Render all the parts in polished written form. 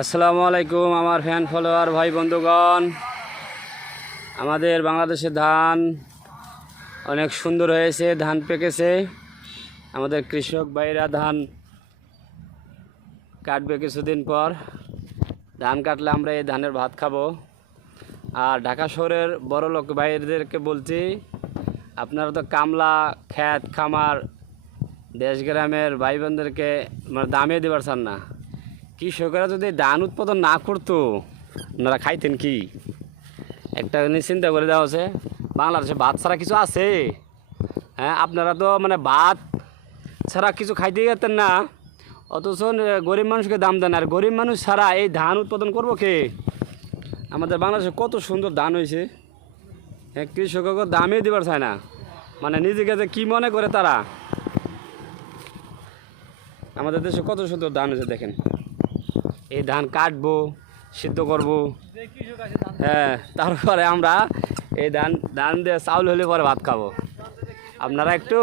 আসসালামু আলাইকুম আমার ফ্যান ফলোয়ার ভাই বন্ধুগণ। আমাদের বাংলাদেশে ধান অনেক সুন্দর হয়েছে, ধান পেকেছে। আমাদের কৃষক ভাইরা ধান কাটবে কিছুদিন পর। ধান কাটলে আমরা এই ধানের ভাত খাবো। আর ঢাকা শহরের বড় লোক ভাইদেরকে বলছি, আপনারা তো কামলা খ্যাত খামার দেশ গ্রামের ভাই বোনদেরকে মানে দামে দেবার চান না। কৃষকেরা যদি ধান উৎপাদন না করতো ওনারা খাইতেন কি? একটা জিনিস চিন্তা করে দেওয়া হচ্ছে, বাংলাদেশে ভাত ছাড়া কিছু আছে? হ্যাঁ, আপনারা তো মানে ভাত ছাড়া কিছু খাইতে যেতেন না, অথচ গরিব মানুষকে দাম দেন। আর গরিব মানুষ ছাড়া এই ধান উৎপাদন করবো কে? আমাদের বাংলাদেশে কত সুন্দর ধান হয়েছে, হ্যাঁ, কৃষককে দামই দিবার চায় না। মানে নিজেকে যে কী মনে করে তারা। আমাদের দেশে কত সুন্দর ধান হয়েছে দেখেন। এই ধান কাটবো, সিদ্ধ করব, হ্যাঁ, তারপরে আমরা এই ধান দিয়ে চাউল হলে পরে ভাত খাবো। আপনারা একটু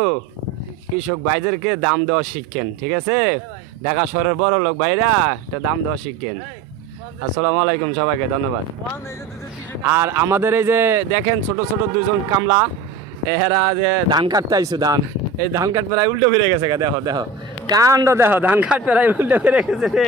কৃষক ভাইদেরকে দাম দেওয়া শিখেন, ঠিক আছে? ঢাকা শহরের বড় লোক ভাইরা এটা দাম দেওয়া শিখেন। আসসালামু আলাইকুম, সবাইকে ধন্যবাদ। আর আমাদের এই যে দেখেন ছোট ছোট দুজন কামলা, এরা যে ধান কাটতে আইসো, এই ধান কাট প্রায় উল্টো ফিরে গেছে। দেখো দেখো কাণ্ড, দেখো ধান কাট প্রায় উল্টো ফিরে গেছে রে।